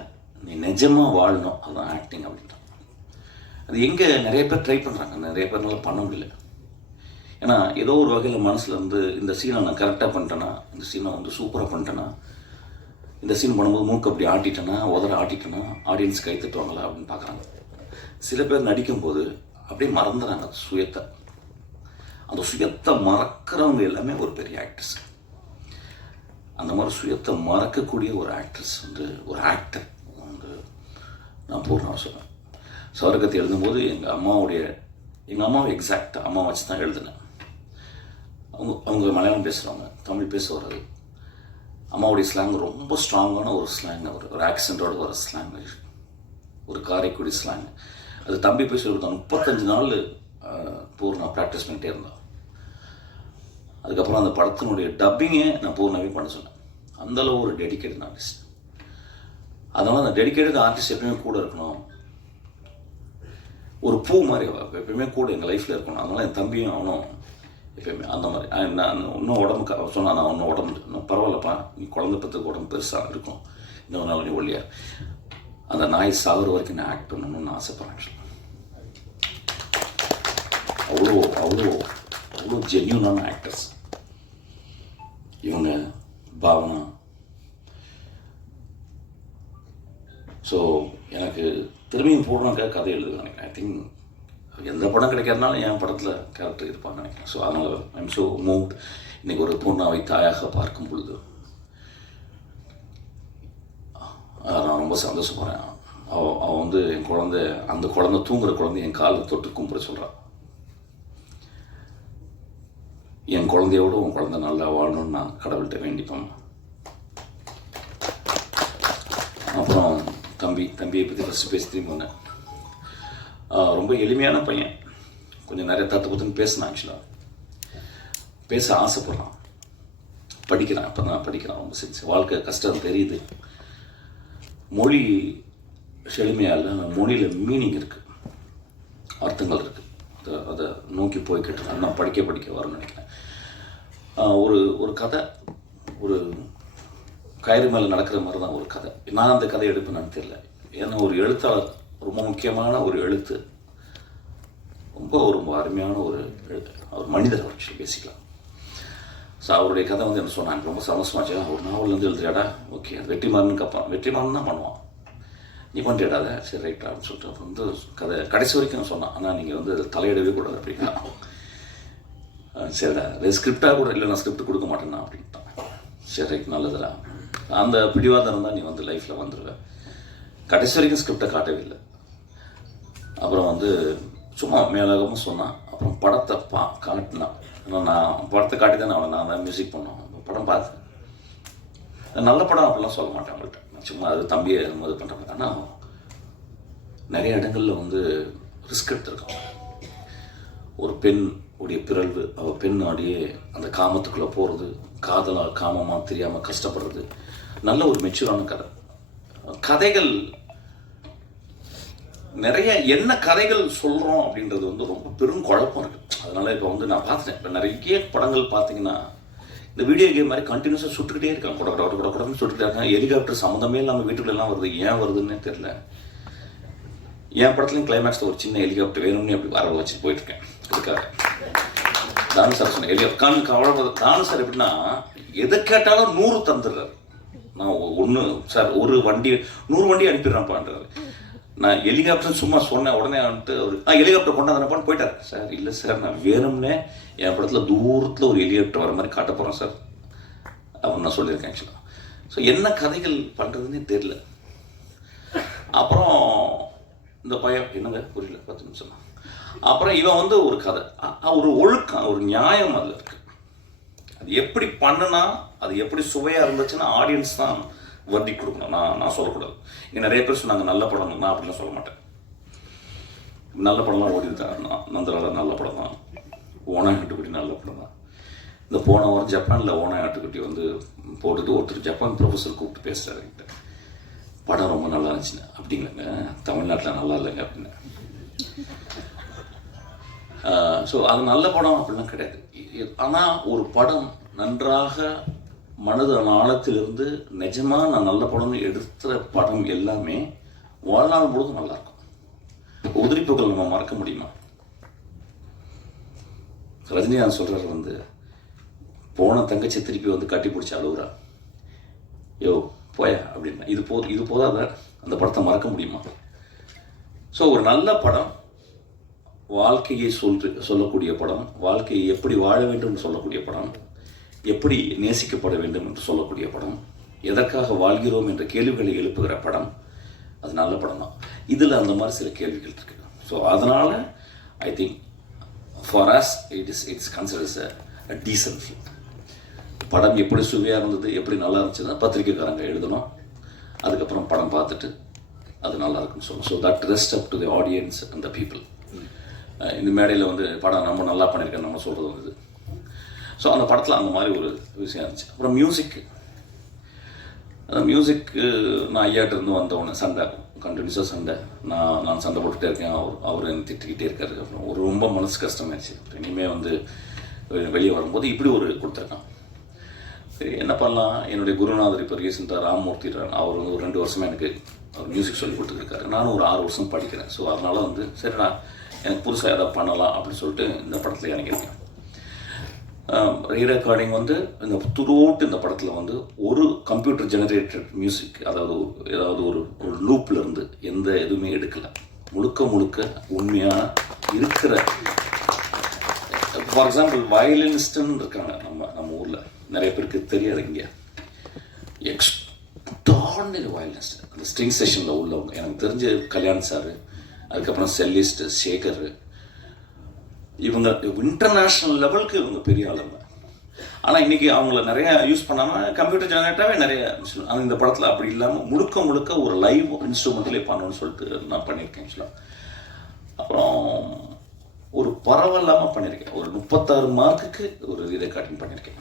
நீ நிஜமாக வாழணும், அதுதான் ஆக்டிங் அப்படின்றாங்க. அது எங்கே நிறைய பேர் ட்ரை பண்ணுறாங்க, நிறைய பேர்னால பண்ண முடியல. ஏன்னா ஏதோ ஒரு வகையில் மனசில் வந்து இந்த சீனை நான் கரெக்டாக பண்ணிட்டேன்னா, இந்த சீனை வந்து சூப்பராக பண்ணிட்டேன்னா, இந்த சீன் பண்ணும்போது மூக்கு அப்படி ஆட்டிட்டேன்னா, ஆட்டிட்டேன்னா ஆடியன்ஸ் கை தட்டுவாங்களா அப்படின்னு பார்க்குறாங்க. சில பேர் நடிக்கும்போது அப்படியே மறந்துடுறாங்க சுயத்தை. அந்த சுயத்தை மறக்கிறவங்க எல்லாமே ஒரு பெரிய ஆக்ட்ரஸ். அந்த மாதிரி சுயத்தை மறக்கக்கூடிய ஒரு ஆக்ட்ரஸ் வந்து ஒரு ஆக்டர் வந்து நான் பூர்ணா சொல்லுவேன். சவரகத்தை எழுதும்போது எங்கள் அம்மாவை எக்ஸாக்டாக அம்மா வச்சு தான் எழுதினேன். அவங்க மலையாளம் பேசுகிறவங்க, தமிழ் பேச வர்றது. அம்மாவுடைய ஸ்லாங் ரொம்ப ஸ்ட்ராங்கான ஒரு ஸ்லாங், ஒரு ஆக்சென்டோட ஒரு ஸ்லாங், ஒரு காரைக்குடி ஸ்லாங். அது தம்பி பேசி கொடுத்தான். 35 நாள் பூர்ணா ப்ராக்டிஸ் பண்ணிட்டே இருந்தான். அதுக்கப்புறம் அந்த படத்தினுடைய டப்பிங்கே நான் பூர்ணாவே பண்ண சொன்னேன். அந்தளவு ஒரு டெடிக்கேட்டட் ஆர்டிஸ்ட். அதனால் அந்த டெடிக்கேட்டட் ஆர்டிஸ்ட் எப்பயுமே கூட இருக்கணும். ஒரு பூ மாதிரி எப்பயுமே கூட எங்கள் லைஃப்பில் இருக்கணும். அதனால் என் தம்பியும் அவனும் எப்பயுமே அந்த மாதிரி. நான் இன்னும் உடம்பு சொன்னால் நான் ஒன்றும் உடம்பு பரவாயில்லப்பா, நீ குழந்தை பத்துக்கு உடம்பு பெருசாக இருக்கும், இன்னும் நாள் நீ ஒல்லியா. அந்த நாய் சாகுற வரைக்கும் நான் ஆக்ட் பண்ணணும்னு நான் ஆசைப்பட்றேன். அவ்வளோ அவ்வளோ அவ்வளோ ஜென்யூனான ஆக்டர்ஸ் இவங்க. பாவனா. ஸோ எனக்கு திரும்பியும் பூர்ணாக்காக கதை எழுதுவேன் நினைக்கிறேன். ஐ திங்க் எந்த படம் கிடைக்கிறதுனாலும் என் படத்தில் கேரக்டர் இருப்பான்னு நினைக்கிறேன். ஸோ அதனால் ஐம் ஸோ மூவ்ட். இன்றைக்கி ஒரு பூர்ணாவை தாயாக பார்க்கும் பொழுது நான் ரொம்ப சந்தோஷப்படுறேன். அவள் வந்து என் அந்த குழந்தை தூங்குற குழந்தை என் காலில் தொட்டு கும்பிட சொல்கிறான். என் குழந்தையோடு உன் குழந்தை நல்லா வாழணும்னு நான் கடவுள்கிட்ட வேண்டிப்பேன். அப்புறம் தம்பியை பற்றி ஃபஸ்ட்டு பேசி திரும்பி ரொம்ப எளிமையான பையன். கொஞ்சம் நிறைய தத்துன்னு பேசினான். ஆக்சுவலாக பேச ஆசைப்படுறான், படிக்கிறான். இப்போ தான் படிக்கிறான். ரொம்ப சின்சியர். வாழ்க்கை கஷ்டம் தெரியுது. மொழி செழுமையாக இல்லை, மொழியில் மீனிங் இருக்குது, அர்த்தங்கள் இருக்குது. அதை நோக்கி போய்கிட்டு நான் படிக்க வரணும்னு நினைக்கிறேன். ஒரு கதை, ஒரு கயிறு மேலே நடக்கிற மாதிரி தான் ஒரு கதை. நான் அந்த கதை எடுப்பேன்னு தெரியல. ஏன்னா ஒரு எழுத்தாளர் ரொம்ப முக்கியமான ஒரு எழுத்து, ரொம்ப அருமையான ஒரு எழுத்து. அவர் மனிதர் ஆக்சுவலி பேசிக்கலாம். ஸோ அவருடைய கதை வந்து என்ன சொன்னாங்க, ரொம்ப சந்தோஷமாச்சு. ஒரு நாவல் எழுதுறியாடா, ஓகே அது வெற்றிமாறன் கேட்பான், வெற்றிமாறன் தான் பண்ணுவான், நீ பண்ணிடாத, சரி ரைட்டா அப்படின்னு சொல்லிட்டு அப்புறம் வந்து கதை கடைசி வரைக்கும் சொன்னான். ஆனால் நீங்கள் வந்து தலையிடவே கூடாது அப்படின்னா, சரிடா அது ஸ்கிரிப்டாக கூட இல்லை, நான் ஸ்கிரிப்ட் கொடுக்க மாட்டேன்னா அப்படின்ட்டான். சரி ரைட் நல்லதுடா, அந்த பிடிவாதம் இருந்தால் நீ வந்து லைஃப்பில் வந்துடுவேன். கடைசி வரைக்கும் ஸ்கிரிப்டை காட்டவே இல்லை. அப்புறம் வந்து சும்மா மேலகமும் சொன்னான். அப்புறம் படத்தை காட்டினான். நான் படத்தை காட்டி தான் நான் தான் மியூசிக் பண்ணோம். படம் பார்த்தேன், நல்ல படம் அப்படிலாம் சொல்ல மாட்டேன் அவங்கள்ட்ட, சும்மா அது தம்பியை இது பண்ணுறேன். ஆனால் நிறைய இடங்களில் வந்து ரிஸ்க் எடுத்திருக்கான். ஒரு பெண் உடைய பிறழ்வு, அவள் பெண் ஆடியே அந்த காமத்துக்குள்ளே போகிறது, காமமாக தெரியாமல் கஷ்டப்படுறது, நல்ல ஒரு மெச்சூரான கதை. கதைகள் நிறைய என்ன கதைகள் சொல்கிறோம் அப்படின்றது வந்து ரொம்ப பெரும் குழப்பம் இருக்குது. அதனால் இப்போ வந்து நான் பார்த்துட்டேன், இப்போ நிறைய படங்கள் பார்த்தீங்கன்னா இந்த வீடியோ கேம் மாதிரி கண்டினியூஸாக சுட்டுக்கிட்டே இருக்காங்க, குடன்னு சுட்டுக்கிட்டே இருக்காங்க. ஹெலிகாப்டர் சம்மந்தமே இல்லாமல் வீட்டுக்குள்ளெல்லாம் வருது, ஏன் வருதுன்னு தெரியல. என் படத்துலையும் கிளைமேக்ஸில் ஒரு சின்ன ஹெலிகாப்டர் வேணும்னு அப்படி வர வச்சுட்டு போயிட்டுருக்கேன். இதுக்காக தானு சார் சொன்னேன், ஹெலிகாப்டர் கவலை. தானு சார் எப்படின்னா எதை கேட்டாலும் 100 தந்துடுறாரு. நான் ஒன்று சார் ஒரு வண்டி 100 வண்டி அனுப்பிடுறான்ப்பான்றாரு. நான் ஹெலிகாப்டர் சும்மா சொன்னேன், உடனே வந்துட்டு அவர் ஹெலிகாப்டர் கொண்டாந்துனப்பான்னு போயிட்டார். சார் இல்லை சார், நான் வேணும்னே என் படத்தில் தூரத்தில் ஒரு ஹெலிகாப்டர் வர மாதிரி காட்ட போகிறேன் சார் அப்படின்னு நான் சொல்லியிருக்கேன் ஆக்சுவலாக. ஸோ என்ன கதைகள் பண்ணுறதுன்னே தெரியல. அப்புறம் இந்த பையன் என்னங்க புரியல 10 நிமிஷம். அப்புறம் இவன் வந்து ஒரு கதை, ஒரு ஒழுக்கம், ஒரு நியாயம் அதில் இருக்குது. அது எப்படி பண்ணுனா, அது எப்படி சுவையாக இருந்துச்சுன்னா ஆடியன்ஸ் தான் வர்டி கொடுக்கணும், நான் சொல்லக்கூடாது. இங்கே நிறைய பேர் சொன்னாங்க நல்ல படம், நான் அப்படிலாம் சொல்ல மாட்டேன். நல்ல படம்லாம் ஓடிருக்கேன். நந்தலால நல்ல படம் தான், ஓனாய் ஆட்டுக்குட்டி நல்ல படம் தான். இந்த போன வாரம் ஜப்பானில் ஓனாய் ஆட்டுக்குட்டி வந்து போட்டுட்டு ஒருத்தர் ஜப்பான் ப்ரொஃபஸர் கூப்பிட்டு பேசுகிறாரு என்கிட்ட, படம் ரொம்ப நல்லா இருந்துச்சுன்னு. அப்படிங்களேங்க, தமிழ்நாட்டில் நல்லா இல்லைங்க அப்படின்னு. ஸோ அது நல்ல படம் அப்படிலாம் கிடையாது. ஆனால் ஒரு படம் நன்றாக மனது ஆழத்திலிருந்து நிஜமாக நான் நல்ல படம்னு எடுத்த படம் எல்லாமே வாழ்நாள் முழுதும் நல்லாயிருக்கும். உதிரிப்புகள் நம்ம மறக்க முடியுமா? ரஜினிகாந்த் சொல்கிறார் வந்து, போன தங்கச்சி திருப்பி வந்து கட்டி பிடிச்சி அழுகுறா, யோ போயா அப்படின்னா, இது போதாத அந்த படத்தை மறக்க முடியுமா? ஸோ ஒரு நல்ல படம், வாழ்க்கையை சொல்லக்கூடிய படம், வாழ்க்கையை எப்படி வாழ வேண்டும் என்று சொல்லக்கூடிய படம், எப்படி நேசிக்கப்பட வேண்டும் என்று சொல்லக்கூடிய படம், எதற்காக வாழ்கிறோம் என்ற கேள்விகளை எழுப்புகிற படம், அது நல்ல படம் தான். இதில் அந்த மாதிரி சில கேள்விகள் இருக்கு. ஸோ அதனால் I think for us it's considers a decent film. படம் எப்படி சுவையாக இருந்தது, எப்படி நல்லா இருந்துச்சுன்னா பத்திரிக்கைக்காரங்க எழுதணும், அதுக்கப்புறம் படம் பார்த்துட்டு அது நல்லா இருக்குன்னு சொல்லணும். So that rest up to the audience and the people. இந்த மேடையில் வந்து படம் நம்ம நல்லா பண்ணியிருக்கேன் நம்ம சொல்கிறது வந்தது. ஸோ அந்த படத்தில் அந்த மாதிரி ஒரு விஷயம் இருந்துச்சு. அப்புறம் அந்த மியூசிக்கு நான் ஐயாட்ட இருந்து வந்தவொடனே சண்டை, கண்டினியூஸாக சண்டை, நான் சண்டை போட்டுகிட்டே இருக்கேன், அவர் என்னை திட்டிக்கிட்டே இருக்காரு. அப்புறம் ரொம்ப மனசு கஷ்டமாயிடுச்சு. அப்புறம் இனிமேல் வந்து வெளியே வரும்போது இப்படி ஒரு கொடுத்துருக்கான். சரி என்ன பண்ணலாம், என்னுடைய குருநாதர் இப்போ ரீசெண்டாக ராமமூர்த்தி, அவர் வந்து ஒரு 2 வருஷமாக எனக்கு அவர் மியூசிக் சொல்லி கொடுத்துருக்காரு. நானும் ஒரு 6 வருஷம் படிக்கிறேன். ஸோ அதனால் வந்து சரிடா எனக்கு புதுசாக எதாவது பண்ணலாம் அப்படின்னு சொல்லிட்டு இந்த படத்தில் இறங்கியிருக்கேன். ரீரெக்கார்டிங் வந்து இந்த த்ரூஅவுட் இந்த படத்தில் வந்து ஒரு கம்ப்யூட்டர் ஜெனரேட்டட் மியூசிக், அதாவது ஏதாவது ஒரு லூப்பில் இருந்து எந்த எதுவுமே எடுக்கலை, முழுக்க உண்மையாக இருக்கிற. ஃபார் எக்ஸாம்பிள் வயலினிஸ்ட்டுன்னு இருக்காங்க நம்ம ஊரில், நிறைய பேருக்கு தெரியாது. இங்கே எக்ஸ்ட்ராடினரி வயலினிஸ்ட், அந்த ஸ்ட்ரிங் செஷனில் உள்ளவங்க எனக்கு தெரிஞ்ச கல்யாண் சார், அதுக்கப்புறம் செல்லிஸ்ட் சேகர், இவங்க இன்டர்நேஷ்னல் லெவலுக்கு இவங்க பெரிய ஆளுங்க. ஆனால் இன்றைக்கி அவங்கள நிறைய யூஸ் பண்ணாமல் கம்ப்யூட்டர் ஜெனரேட்டாகவே நிறைய இன்ஸ்ட்ருமெண்ட். ஆனால் இந்த படத்தில் அப்படி இல்லாமல் முழுக்க ஒரு லைவ் இன்ஸ்ட்ருமெண்ட்லேயே பண்ணணும்னு சொல்லிட்டு நான் பண்ணியிருக்கேன் ஆக்சுவலாக. அப்புறம் ஒரு பரவாயில்லாமல் பண்ணியிருக்கேன். ஒரு 36 மார்க்குக்கு ஒரு ரெக்கார்டிங் பண்ணியிருக்கேன்.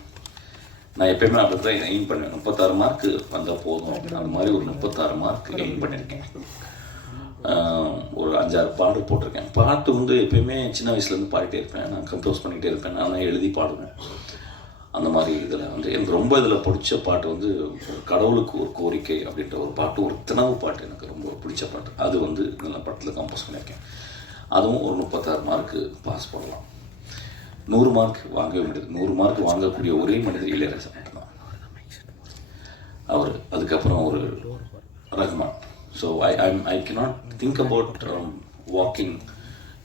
நான் எப்பயுமே அப்படி தான் எய்ம் பண்ணுவேன், 36 மார்க்கு வந்தால் போதும். அந்த மாதிரி ஒரு 36 மார்க்கு எய்ம் பண்ணியிருக்கேன். ஒரு 5-6 பாட்டு போட்டிருக்கேன். பாட்டு வந்து எப்பயுமே சின்ன வயசுலேருந்து பாடிட்டே இருப்பேன், நான் கம்போஸ் பண்ணிகிட்டே இருப்பேன், நான் எழுதி பாடுவேன். அந்த மாதிரி இதில் வந்து எனக்கு ரொம்ப இதில் பிடிச்ச பாட்டு வந்து ஒரு கடவுளுக்கு ஒரு கோரிக்கை அப்படின்ற ஒரு பாட்டு, ஒரு திணவு பாட்டு எனக்கு ரொம்ப பிடிச்ச பாட்டு. அது வந்து நல்ல படத்தில் கம்போஸ் பண்ணியிருக்கேன். அதுவும் ஒரு 36 மார்க்கு பாஸ் பண்ணலாம். 100 மார்க் வாங்கவே முடியாது. 100 மார்க் வாங்கக்கூடிய ஒரே மனிதர் இளையராஜா மட்டும்தான். அவர் அதுக்கப்புறம் ஒரு Rahman. So I cannot think about walking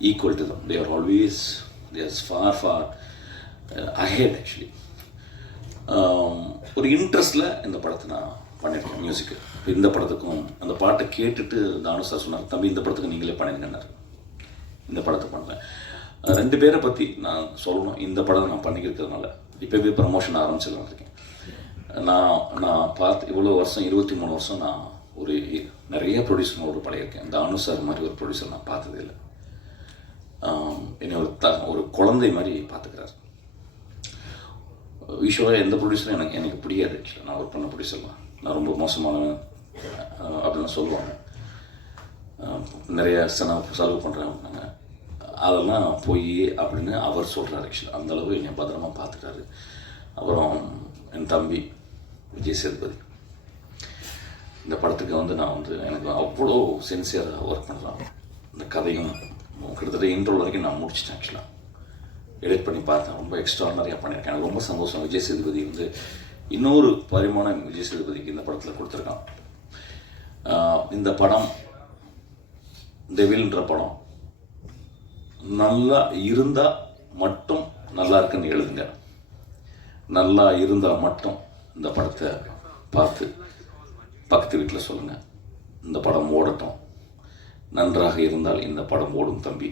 equal to them. They are far ahead actually. ஒரு இன்ட்ரெஸ்டில் இந்த படத்தை நான் பண்ணியிருக்கேன் மியூசிக்கு. இந்த படத்துக்கும் அந்த பாட்டை கேட்டுட்டு தானு சார் சொன்னார், தம்பி இந்த படத்துக்கு நீங்களே பண்ணிருங்கன்னாரு. இந்த படத்தை பண்ணேன். 2 பேரை பற்றி நான் சொல்லணும். இந்த படத்தை நான் பண்ணிக்கிறதுனால இப்போவே ப்ரமோஷன் ஆரம்பிச்சிடலாம் இருக்கேன். நான் பார்த்து இவ்வளோ வருஷம் 23 வருஷம் நான் ஒரு நிறைய ப்ரொடியூசரோடு பழகிருக்கேன். தானு சார் மாதிரி ஒரு ப்ரொடியூசர் நான் பார்த்ததே இல்லை. என்னை ஒரு குழந்தை மாதிரி பார்த்துக்கிறார். யூஸ்வலாக எந்த ப்ரொடியூசரும் எனக்கு பிடிக்காது. ஆக்சுவலாக நான் ஒர்க் பண்ண ப்ரொடியூசர்லாம் நான் ரொம்ப மோசமானவன் அப்படின்னு சொல்லுவாங்க. நிறைய செலவு பண்ணுறாங்க, அதெல்லாம் போய் அப்படின்னு அவர் சொல்கிறார். ஆக்சுவலாக அந்தளவு என்னை பத்திரமா பார்த்துட்டாரு. அப்புறம் என் தம்பி விஜய் சேதுபதி, இந்த படத்துக்கு வந்து நான் வந்து எனக்கு அவ்வளோ சின்சியராக ஒர்க் பண்ணுறான். இந்த கதையும் கிட்டத்தட்ட இன்ட்ரோல் வரைக்கும் நான் முடிச்சிட்டேன். ஆக்சுவலாக எடிட் பண்ணி பார்த்தேன். ரொம்ப எக்ஸ்ட்ரானரியாக பண்ணியிருக்கேன். எனக்கு ரொம்ப சந்தோஷம். விஜய் சேதுபதி வந்து இன்னொரு பரிமாணம் விஜய் சேதுபதிக்கு இந்த படத்தில் கொடுத்துருக்கான். இந்த படம் டெவில்ன்ற படம் நல்லா இருந்தால் மட்டும் நல்லா இருக்குன்னு எழுதுங்க. நல்லா இருந்தால் மட்டும் இந்த படத்தை பார்த்து பக்கத்து வீட்டில் சொல்லுங்கள், இந்த படம் ஓடட்டும். நன்றாக இருந்தால் இந்த படம் ஓடும் தம்பி,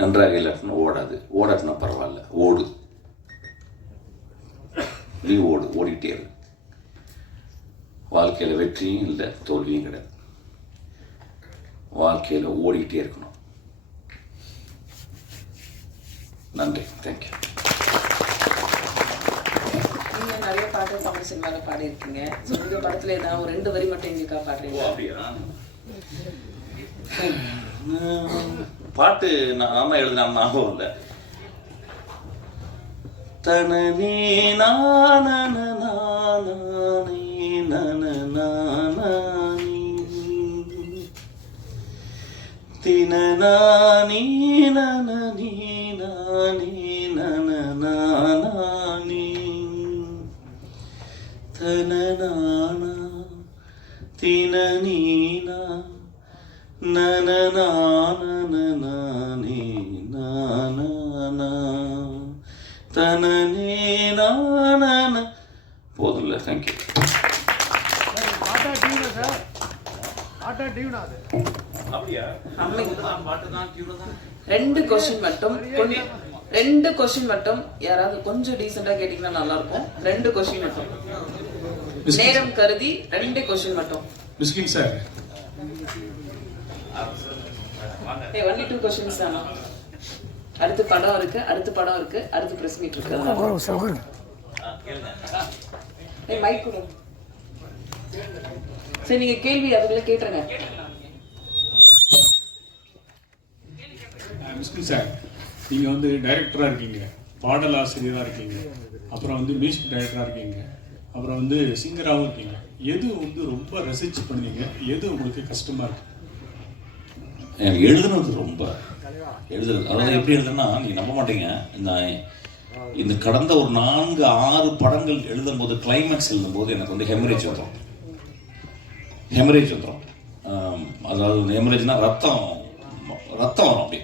நன்றாக இல்லாட்டினா ஓடாது. ஓடாட்டினா பரவாயில்ல, ஓடு, நீ ஓடிட்டே இரு. வாழ்க்கையில் வெற்றியும் இல்லை, தோல்வியும் கிடையாது. வாழ்க்கையில் ஓடிட்டே இருக்கணும். நன்றி, தேங்க்யூ. நீங்கள் நிறைய பாட்டு தமிழ் சினிமாவில் பாடியிருக்கீங்க. ஸோ இந்த படத்தில் ஏதாவது ஒரு 2 வரி மட்டும் எங்களுக்காக பாடுறீங்க? அப்படியா? பாட்டு நான் எழுதின ஞாபகம் இல்லை. தனனே நானே தினநானே நனனே நானே நனநானே தனநானா தினநீனா நனநானே நானா தனனே நான. போதும்ல, தேங்க்யூ. ரெண்டு கொஸ்டின் மட்டும் யாராவது கொஞ்சம் டீசெண்டா கேட்டீங்கன்னா நல்லா இருக்கும். 2 கொஸ்டின் மட்டும், நேரம் கருதி 2 கொஸ்டின் மட்டும். மிஸ்கின் சார், only 2 கொஸ்டின்ஸ் தானா? அடுத்து படம் இருக்கு, அடுத்து பிரஸ் மீட் இருக்கு. மைக் கொடு. சரி, நீங்க கேள்வி அதுக்குள்ள கேட்டுருங்க. மிஸ்கின் சார், நீங்கள் வந்து டைரக்டராக இருக்கீங்க, பாடல் ஆசிரியராக இருக்கீங்க, அப்புறம் வந்து மியூசிக் டைரக்டராக இருக்கீங்க, அப்புறம் வந்து சிங்கராகவும் இருக்கீங்க. எது வந்து ரொம்ப ரசித்து பண்ணுவீங்க? எது உங்களுக்கு கஷ்டமாக இருக்கு? எனக்கு எழுதுனது அதாவது எப்படி எழுதுனா, நீ நம்ப மாட்டீங்க, இந்த கடந்த ஒரு 4-6 படங்கள் எழுதும்போது, கிளைமேக்ஸ் எழுதும்போது எனக்கு வந்து ஹெமரேஜ் வந்துடும். அதாவது ஹெமரேஜ்னா ரத்தம் வரும். அப்படி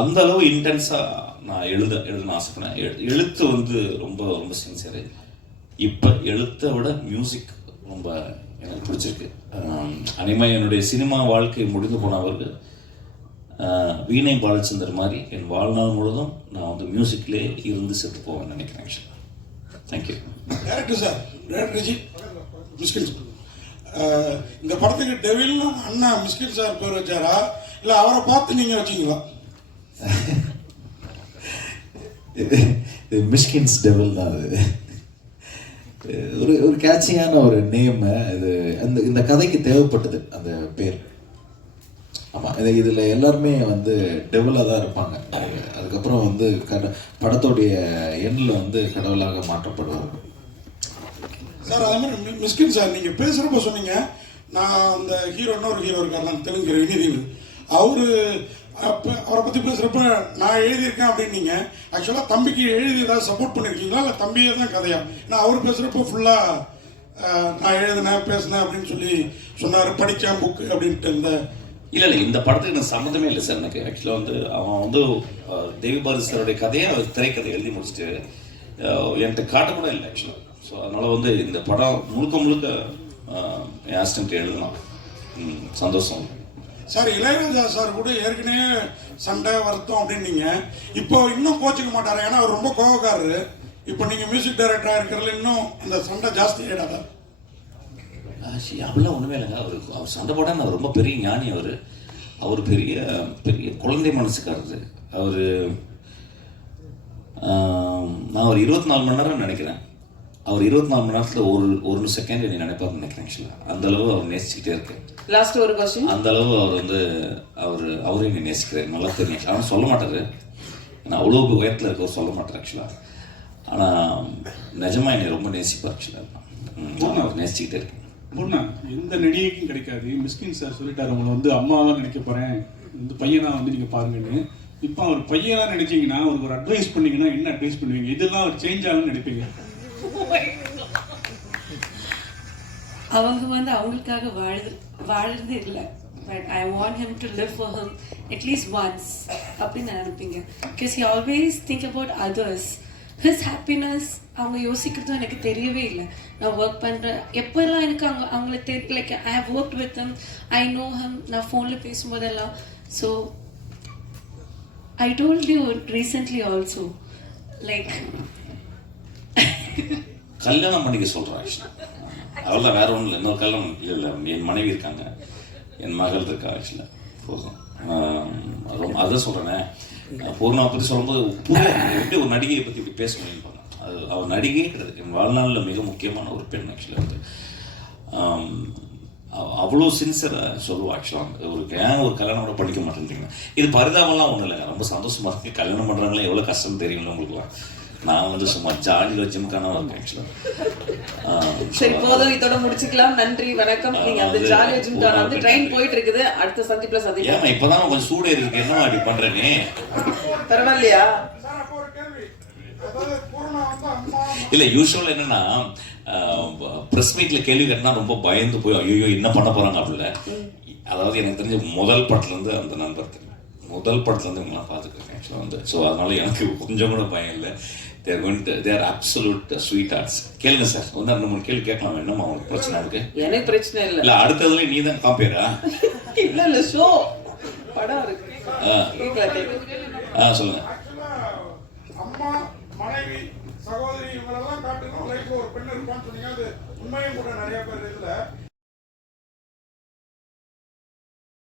அந்த அளவு இன்டென்ஸாக நான் எழுதணும் ஆசைப்பேன். எழுத்து வந்து ரொம்ப ரொம்ப சின்சியரு. இப்போ எழுத்தை விட மியூசிக் ரொம்ப எனக்கு பிடிச்சிருக்கு. அனிமையாக என்னுடைய சினிமா வாழ்க்கை முடிந்து போனவர்கள் வீணை பாலச்சந்தர் மாதிரி என் வாழ்நாள் முழுதும் நான் வந்து மியூசிக்லேயே இருந்து செத்து போவேன்னு நினைக்கிறேன். ஆக்சுவலாக தேங்க்யூ. டேரக்டர் சார், டேரக்டர் மிஸ்கின், இந்த படத்துக்கு டெவில்னு அண்ணா மிஸ்கின் சார் பேர் வச்சாரா, இல்லை அவரை பார்த்து நீங்கள் வச்சிங்களா? மிஷ்கின்ஸ் டெவில் தான் அது. ஒரு கேட்சியான ஒரு நேம் இது. இந்த கதைக்கு தேவைப்பட்டது அந்த பேர். ஆமாம், இதில் எல்லாருமே வந்து டெவிலாக தான் இருப்பாங்க. அது அதுக்கப்புறம் வந்து படத்தோடைய எண்ணில் வந்து கடவுளாக மாற்றப்படுவார். சார் அதே மாதிரி மிஸ்கின் சார் நீங்கள் பேசுகிறப்ப சொன்னீங்க, நான் அந்த இன்னொரு ஹீரோ இருக்கார் தெலுங்கு இனிதீவு, அவரை பற்றி பேசுகிறப்ப நான் எழுதியிருக்கேன் அப்படின்னீங்க. ஆக்சுவலாக தம்பிக்கு எழுதி ஏதாவது சப்போர்ட் பண்ணியிருக்கீங்களா இல்லை தம்பியே தான் கதையா? ஏன்னா அவர் பேசுகிறப்ப ஃபுல்லாக நான் எழுதினேன் பேசினேன் அப்படின்னு சொல்லி சொன்னார், படித்தேன் புக்கு அப்படின்ட்டு. இல்லை இந்த படத்துக்கு எனக்கு சம்மந்தமே இல்லை சார். எனக்கு ஆக்சுவலாக வந்து அவன் வந்து தேவி பாரதி சாருடைய கதையை அவர் திரைக்கதை எழுதி முடிச்சுட்டு என்கிட்ட காட்ட கூட இல்லை ஆக்சுவலாக. ஸோ அதனால் வந்து இந்த படம் முழுக்க என் அசிஸ்டன்ட் எழுதலாம். சந்தோஷம் சார். இளையராஜா சார் கூட ஏற்கனவே சண்டை வருத்தம் அப்படின்னீங்க, இப்போ இன்னும் கோச்சிக்க மாட்டாரு, ஏன்னா அவர் ரொம்ப கோவக்காரரு. இப்போ நீங்கள் மியூசிக் டைரக்டராக இருக்கிறதுல இன்னும் அந்த சண்டை ஜாஸ்தி ஆகிடாதா? அப்படிலாம் ஒன்றுமே இல்லைங்க. அவர் சண்டை போட்டால் அவர் ரொம்ப பெரிய ஞானி. அவர் பெரிய பெரிய குழந்தை மனசுக்காரரு. நான் ஒரு 24 மணி நேரம் நினைக்கிறேன். அவர் 24 மணி நேரத்தில் ஒரு செகண்ட் என்னை நினைப்பாருன்னு நினைக்கிறேன். ஆக்சுவலாக அந்த அளவு அவர் நேசிச்சுக்கிட்டே இருக்கு. லாஸ்ட் ஒரு क्वेश्चन. அந்த அளவு அவர் வந்து அவரும் என்னை நேசிக்கிறார். நல்லா தெரியும். ஆனால் சொல்ல மாட்டாரு. நான் அவ்வளோ உயரத்தில் இருக்கவர் சொல்ல மாட்டார் ஆக்சுவலாக. ஆனால் நிஜமாக என்னை ரொம்ப நேசிப்பார் ஆக்சுவலாக. அவர் நேசிச்சுக்கிட்டே இருக்கேன். பூர்ணா, எந்த நடிகைக்கும் கிடைக்காது. மிஸ்கின் சார் சொல்லிட்டாரு, உங்களை வந்து அம்மாவாக நினைக்க போகிறேன், இந்த பையனாக வந்து நீங்கள் பாருங்கன்னு. இப்போ அவர் பையனாக நினைச்சிங்கன்னா, அவருக்கு ஒரு அட்வைஸ் பண்ணீங்கன்னா என்ன அட்வைஸ் பண்ணுவீங்க? இதெல்லாம் அவர் சேஞ்ச் ஆகும்னு நினைப்பீங்க? அவங்க வந்து அவங்களுக்காக வாழறது இல்லை. But I want him to live for him at least once அப்படின்னு நான் நினைப்பீங்க. Because he always think about others. His happiness அவங்க யோசிக்கிறதும் எனக்கு தெரியவே இல்லை. நான் ஒர்க் பண்ணுறேன் எப்போல்லாம் எனக்கு அவங்கள தெரியல. Like I have work with him, I know him. நான் ஃபோனில் பேசும்போதெல்லாம். So I told you recently also like கல்யாணம் பண்ணிக்க சொல்கிறேன் ஆக்சுவலாக. அவள்தான், வேற ஒன்றும் இல்லை. இன்னொரு கல்யாணம் இல்லை. என் மனைவி இருக்காங்க, என் மகள் இருக்கா ஆக்சுவலாக. போதும். அதான் சொல்கிறேனே, பூர்ணாவை பற்றி சொல்லும்போது எப்படி ஒரு நடிகையை பற்றி இப்படி பேச முடியும்னு பண்ணேன். அது அவர் நடிகையே கிடையாது. என் வாழ்நாளில் மிக முக்கியமான ஒரு பெண் ஆக்சுவலாக. வந்து அவ்வளோ சின்சியராக சொல்லுவோம் ஆக்சுவலாக. ஏன் ஒரு கல்யாணம் கூட படிக்க மாட்டேன்றீங்க? இது பரிதாபம்லாம் ஒன்றும் இல்லைங்க. ரொம்ப சந்தோஷமாக இருக்குது. கல்யாணம் பண்ணுறாங்களே எவ்வளோ கஷ்டம் தெரியுங்களா உங்களுக்குலாம். நான் வந்து சும்மா ஜாலியில் ஜிம்கான இருக்கேன் ஆக்சுவலாக. சரி, போதும், இதோட முடிச்சுக்கலாம். நன்றி, வணக்கம். நீங்க அந்த ஜாலியா ஜிம்கான வந்து ட்ரெயின் போயிட்டு இருக்குது. அடுத்த சந்திப்புல சந்திக்கலாம். ஏமா இப்பதான் கொஞ்சம் சூடு இருக்கு, என்ன அப்படி பண்றேனே? பரவாயில்லையா? இல்ல யூஸ்வல் என்னன்னா பிரஸ் மீட்ல கேள்வி கேட்டா ரொம்ப பயந்து போய் ஐயோ என்ன பண்ண போறாங்க அப்படில. அதாவது எனக்கு தெரிஞ்ச முதல் படத்துல இருந்து அந்த நண்பர் தெரியும். முதல் படத்துல இருந்து இவங்கெல்லாம் பார்த்துருக்கேன் ஆக்சுவலாக வந்து. ஸோ அதனால எனக்கு கொஞ்சம் கூட பயம் இல்லை. தேர் அப்சல்யூட் ஸ்வீட் ஆர்ட்ஸ். கேளுங்க சார், வந்து 2-3 கேள்வி கேட்கலாம். என்னமா உங்களுக்கு பிரச்சனை இருக்கு? எனக்கு பிரச்சனை இல்லை. இல்ல அடுத்ததுல நீ தான் காம்பியரா? இல்ல ஷோ படம் இருக்கு. சொல்லுங்க. அம்மா, மனைவி, சகோதரி இவங்களெல்லாம் காட்டணும் லைஃப்ல ஒரு பெண் இருப்பான்னு சொன்னீங்க. அது உண்மையும் கூட நிறைய பேர் இதுல